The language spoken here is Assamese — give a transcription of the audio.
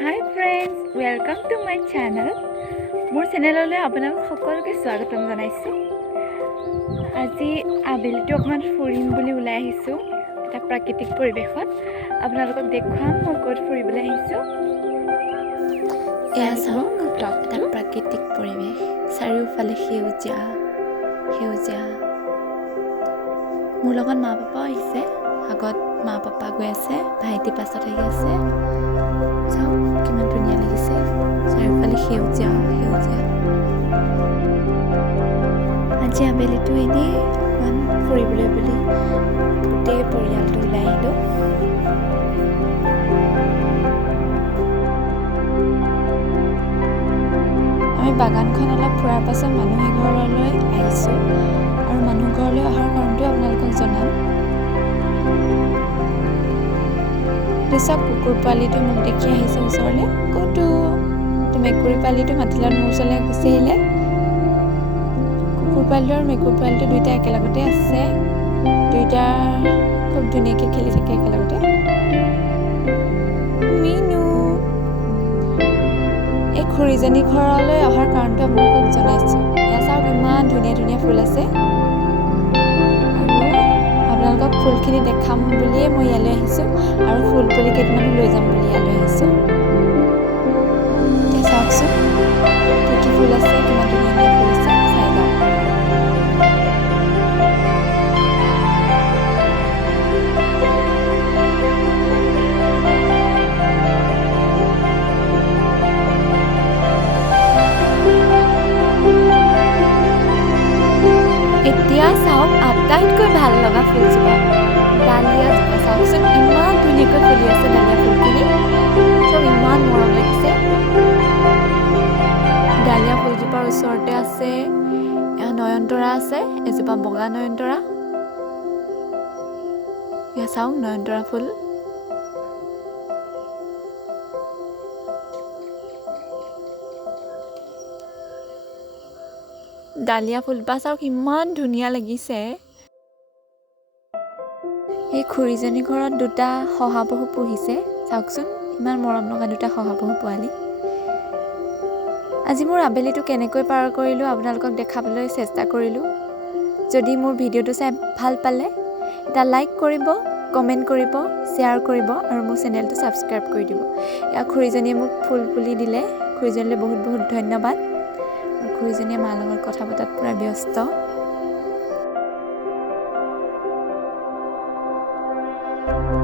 Hi friends, welcome to my channel. মোৰ চেনেললৈ আপোনালোক সকলোকে স্বাগতম জনাইছোঁ। আজি আবেলিটো অকমান ফুৰিম বুলি ওলাই আহিছোঁ এটা প্ৰাকৃতিক পৰিৱেশত। আপোনালোকক দেখুৱাম মই ক'ত ফুৰিবলৈ আহিছোঁ। এয়া চাওক এটা প্ৰাকৃতিক পৰিৱেশ, চাৰিওফালে সেউজীয়া সেউজীয়া। মোৰ লগত মা পাপাও আহিছে, আগত মা পাপা গৈ আছে, ভাইটি পাছত আহি আছে। চাওক কিমান ধুনীয়া লাগিছে, চাৰিওফালে সেউজীয়া সেউজীয়া। আজি আবেলিটো এনেই অকণমান ফুৰিবলৈ বুলি গোটেই পৰিয়ালটো ওলাই আহিলোঁ। আমি বাগানখন অলপ ফুৰাৰ পাছত মানুহ এঘৰলৈ আহিছোঁ আৰু মানুহ ঘৰলৈ অহাৰ কাৰণটো আপোনালোকক জনাম। চব কুকুৰ পোৱালিটো মোক দেখি আহিছে ওচৰলৈ। ক'তো মেকুৰী পোৱালিটো মাতিলত মোৰ ওচৰলৈ গুচি আহিলে। কুকুৰ পোৱালিটো আৰু মেকুৰী পোৱালিটো দুইটা একেলগতে আছে, দুইটা খুব ধুনীয়াকৈ খেলি থাকে একেলগতে। মিনু এই খুৰীজনী ঘৰলৈ অহাৰ কাৰণটো আপোনালোকক জনাইছোঁ। এয়া চাওক ইমান ধুনীয়া ধুনীয়া ফুল আছে, আৰু আপোনালোকক ফুলখিনি দেখাম বুলিয়ে মই ইয়ালৈ আহিছোঁ, আৰু ফুল পুলি কেইটামানো লৈ যাম বুলি ইয়ালৈ আহিছোঁ। এতিয়া চাওকচোন কি কি ফুল আছে, কিমান ধুনীয়া ধুনীয়া ফুল আছে, চাই যাওক। এতিয়া চাওক আটাইতকৈ ভাল লগা ফুলজোপা, ডালিয়াজোপা। চাওকচোন ইমান ধুনীয়াকৈ ফুলি আছে ডালিয়া ফুলখিনি, চব ইমান মৰম লাগিছে। ডালিয়া ফুলজোপাৰ ওচৰতে আছে নয়নতৰা আছে, এজোপা বগা নয়নতৰা। এয়া চাওক নয়নতৰা ফুল। ডালিয়া ফুলপাহ চাওক ইমান ধুনীয়া লাগিছে। এই খুৰীজনী ঘৰত দুটা শহাপহু পুহিছে, চাওকচোন ইমান মৰম লগা দুটা শহাপহু পোৱালি। আজি মোৰ আবেলিটো কেনেকৈ পাৰ কৰিলোঁ আপোনালোকক দেখাবলৈ চেষ্টা কৰিলোঁ। যদি মোৰ ভিডিঅ'টো চাই ভাল পালে এটা লাইক কৰিব, কমেণ্ট কৰিব, শ্বেয়াৰ কৰিব, আৰু মোৰ চেনেলটো ছাবস্ক্ৰাইব কৰি দিব। এয়া খুৰীজনীয়ে মোক ফুল পুলি দিলে, খুৰীজনীলৈ বহুত বহুত ধন্যবাদ। খুৰীজনীয়ে মাৰ লগত কথা পতাত পূৰা ব্যস্ত।